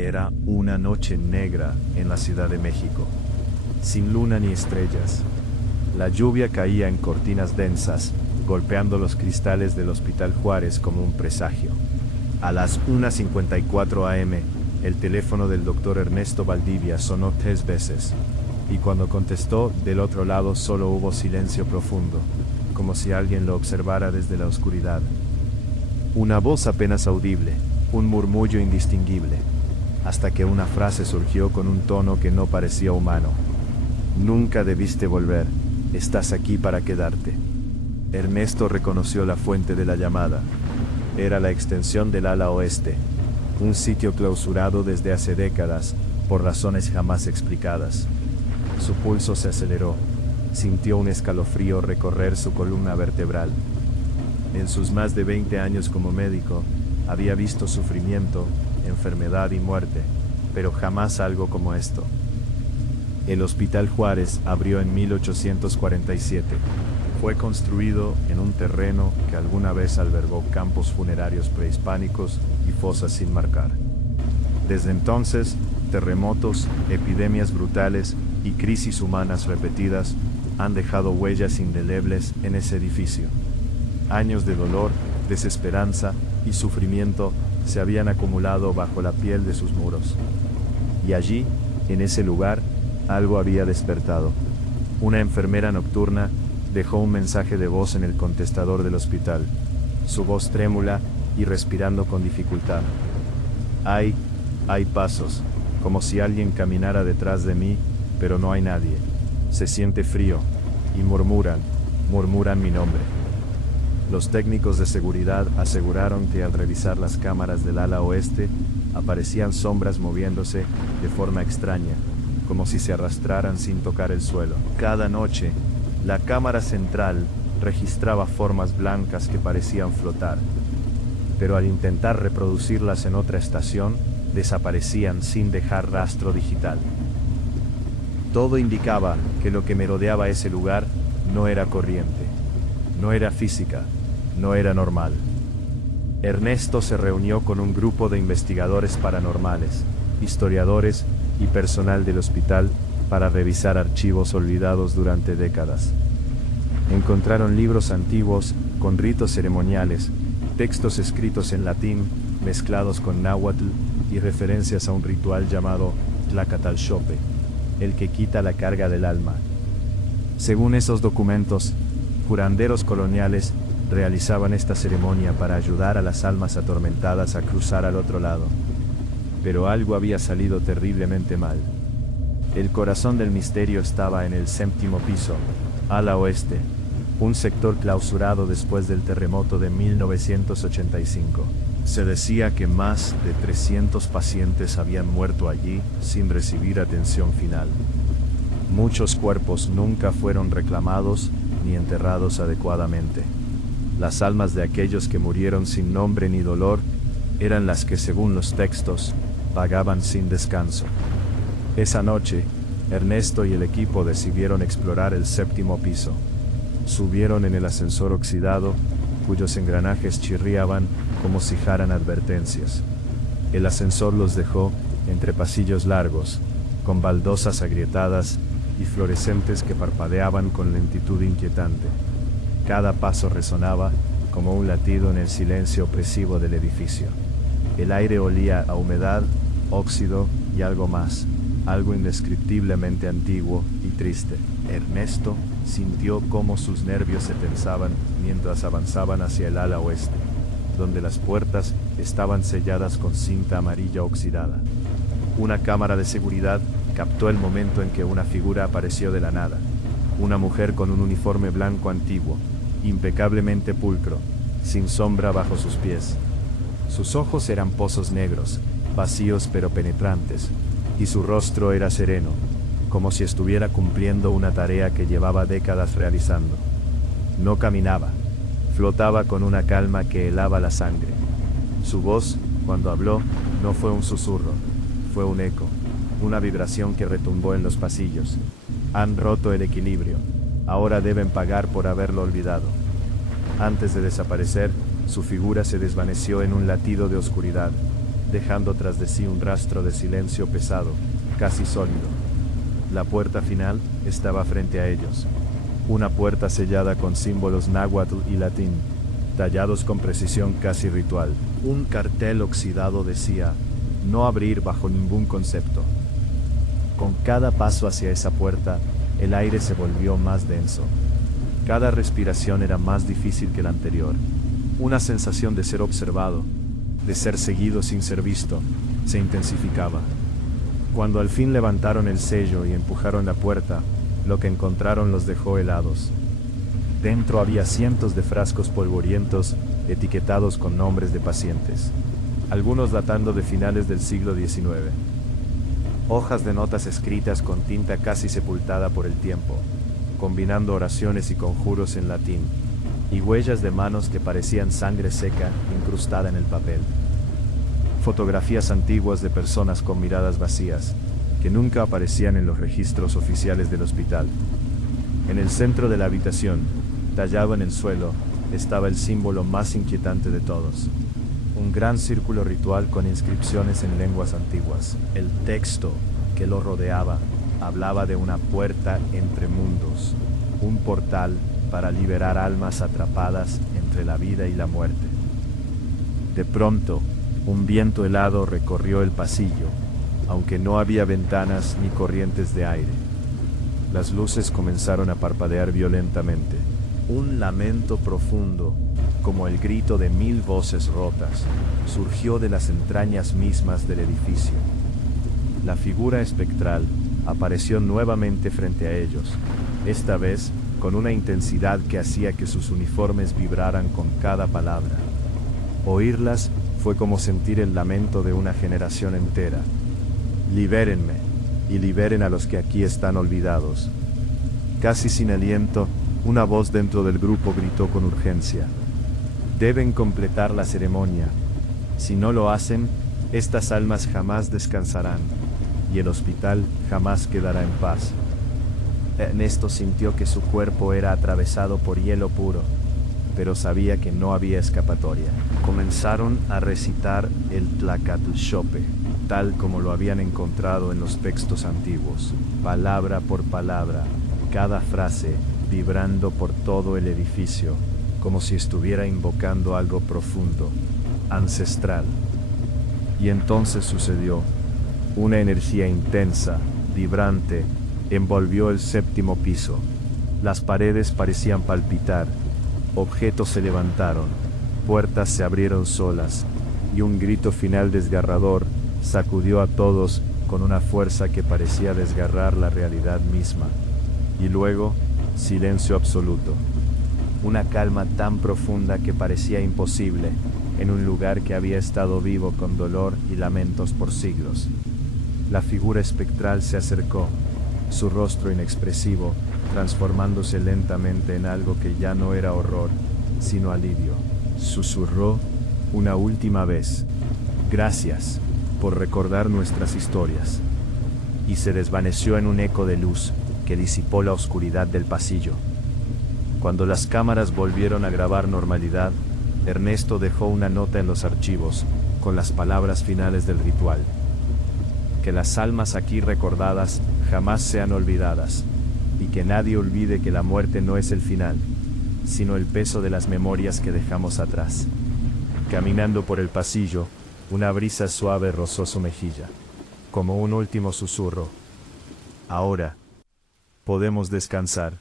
Era una noche negra en la Ciudad de México, sin luna ni estrellas. La lluvia caía en cortinas densas, golpeando los cristales del Hospital Juárez como un presagio. A las 1:54 a.m., el teléfono del doctor Ernesto Valdivia sonó 3 veces, y cuando contestó, del otro lado solo hubo silencio profundo, como si alguien lo observara desde la oscuridad. Una voz apenas audible, un murmullo indistinguible, hasta que una frase surgió con un tono que no parecía humano. Nunca debiste volver, estás aquí para quedarte. Ernesto reconoció la fuente de la llamada. Era la extensión del ala oeste, un sitio clausurado desde hace décadas, por razones jamás explicadas. Su pulso se aceleró, sintió un escalofrío recorrer su columna vertebral. En sus más de 20 años como médico, había visto sufrimiento, enfermedad y muerte, pero jamás algo como esto. El Hospital Juárez abrió en 1847. Fue construido en un terreno que alguna vez albergó campos funerarios prehispánicos y fosas sin marcar. Desde entonces, terremotos, epidemias brutales y crisis humanas repetidas han dejado huellas indelebles en ese edificio. Años de dolor, desesperanza y sufrimiento se habían acumulado bajo la piel de sus muros. Y allí, en ese lugar, algo había despertado. Una enfermera nocturna dejó un mensaje de voz en el contestador del hospital, su voz trémula y respirando con dificultad. Hay pasos, como si alguien caminara detrás de mí, pero no hay nadie. Se siente frío, y murmuran mi nombre. Los técnicos de seguridad aseguraron que al revisar las cámaras del ala oeste, aparecían sombras moviéndose de forma extraña, como si se arrastraran sin tocar el suelo. Cada noche, la cámara central registraba formas blancas que parecían flotar, pero al intentar reproducirlas en otra estación, desaparecían sin dejar rastro digital. Todo indicaba que lo que merodeaba ese lugar no era corriente, no era física, no era normal. Ernesto se reunió con un grupo de investigadores paranormales, historiadores y personal del hospital para revisar archivos olvidados durante décadas. Encontraron libros antiguos con ritos ceremoniales, textos escritos en latín mezclados con náhuatl y referencias a un ritual llamado Tlacatalxope, el que quita la carga del alma. Según esos documentos, curanderos coloniales realizaban esta ceremonia para ayudar a las almas atormentadas a cruzar al otro lado. Pero algo había salido terriblemente mal. El corazón del misterio estaba en el 7º piso, ala oeste, un sector clausurado después del terremoto de 1985. Se decía que más de 300 pacientes habían muerto allí sin recibir atención final. Muchos cuerpos nunca fueron reclamados ni enterrados adecuadamente. Las almas de aquellos que murieron sin nombre ni dolor eran las que, según los textos, vagaban sin descanso. Esa noche, Ernesto y el equipo decidieron explorar el 7º piso. Subieron en el ascensor oxidado, cuyos engranajes chirriaban como si jaran advertencias. El ascensor los dejó entre pasillos largos, con baldosas agrietadas y fluorescentes que parpadeaban con lentitud inquietante. Cada paso resonaba como un latido en el silencio opresivo del edificio. El aire olía a humedad, óxido y algo más, algo indescriptiblemente antiguo y triste. Ernesto sintió cómo sus nervios se tensaban mientras avanzaban hacia el ala oeste, donde las puertas estaban selladas con cinta amarilla oxidada. Una cámara de seguridad captó el momento en que una figura apareció de la nada, una mujer con un uniforme blanco antiguo, impecablemente pulcro, sin sombra bajo sus pies. Sus ojos eran pozos negros, vacíos pero penetrantes, y su rostro era sereno, como si estuviera cumpliendo una tarea que llevaba décadas realizando. No caminaba, flotaba con una calma que helaba la sangre. Su voz, cuando habló, no fue un susurro, fue un eco, una vibración que retumbó en los pasillos. Han roto el equilibrio, ahora deben pagar por haberlo olvidado. Antes de desaparecer, su figura se desvaneció en un latido de oscuridad, dejando tras de sí un rastro de silencio pesado, casi sólido. La puerta final estaba frente a ellos. Una puerta sellada con símbolos náhuatl y latín, tallados con precisión casi ritual. Un cartel oxidado decía, no abrir bajo ningún concepto. Con cada paso hacia esa puerta, el aire se volvió más denso. Cada respiración era más difícil que la anterior. Una sensación de ser observado, de ser seguido sin ser visto, se intensificaba. Cuando al fin levantaron el sello y empujaron la puerta, lo que encontraron los dejó helados. Dentro había cientos de frascos polvorientos, etiquetados con nombres de pacientes, algunos datando de finales del siglo XIX. Hojas de notas escritas con tinta casi sepultada por el tiempo, combinando oraciones y conjuros en latín, y huellas de manos que parecían sangre seca incrustada en el papel. Fotografías antiguas de personas con miradas vacías, que nunca aparecían en los registros oficiales del hospital. En el centro de la habitación, tallado en el suelo, estaba el símbolo más inquietante de todos. Un gran círculo ritual con inscripciones en lenguas antiguas. El texto que lo rodeaba hablaba de una puerta entre mundos, un portal para liberar almas atrapadas entre la vida y la muerte. De pronto, un viento helado recorrió el pasillo, aunque no había ventanas ni corrientes de aire. Las luces comenzaron a parpadear violentamente. Un lamento profundo, como el grito de 1000 voces rotas, surgió de las entrañas mismas del edificio. La figura espectral apareció nuevamente frente a ellos, esta vez con una intensidad que hacía que sus uniformes vibraran con cada palabra. Oírlas fue como sentir el lamento de una generación entera. Libérenme, y liberen a los que aquí están olvidados. Casi sin aliento, una voz dentro del grupo gritó con urgencia. Deben completar la ceremonia. Si no lo hacen, estas almas jamás descansarán, y el hospital jamás quedará en paz. Ernesto sintió que su cuerpo era atravesado por hielo puro, pero sabía que no había escapatoria. Comenzaron a recitar el Tlacatl-Xope, tal como lo habían encontrado en los textos antiguos, palabra por palabra, cada frase vibrando por todo el edificio, como si estuviera invocando algo profundo, ancestral. Y entonces sucedió. Una energía intensa, vibrante, envolvió el séptimo piso. Las paredes parecían palpitar, objetos se levantaron, puertas se abrieron solas, y un grito final desgarrador sacudió a todos con una fuerza que parecía desgarrar la realidad misma. Y luego, silencio absoluto. Una calma tan profunda que parecía imposible en un lugar que había estado vivo con dolor y lamentos por siglos. La figura espectral se acercó, su rostro inexpresivo transformándose lentamente en algo que ya no era horror, sino alivio. Susurró una última vez: gracias por recordar nuestras historias. Y se desvaneció en un eco de luz que disipó la oscuridad del pasillo. Cuando las cámaras volvieron a grabar normalidad, Ernesto dejó una nota en los archivos con las palabras finales del ritual. Que las almas aquí recordadas jamás sean olvidadas, y que nadie olvide que la muerte no es el final, sino el peso de las memorias que dejamos atrás. Caminando por el pasillo, una brisa suave rozó su mejilla, como un último susurro. Ahora podemos descansar.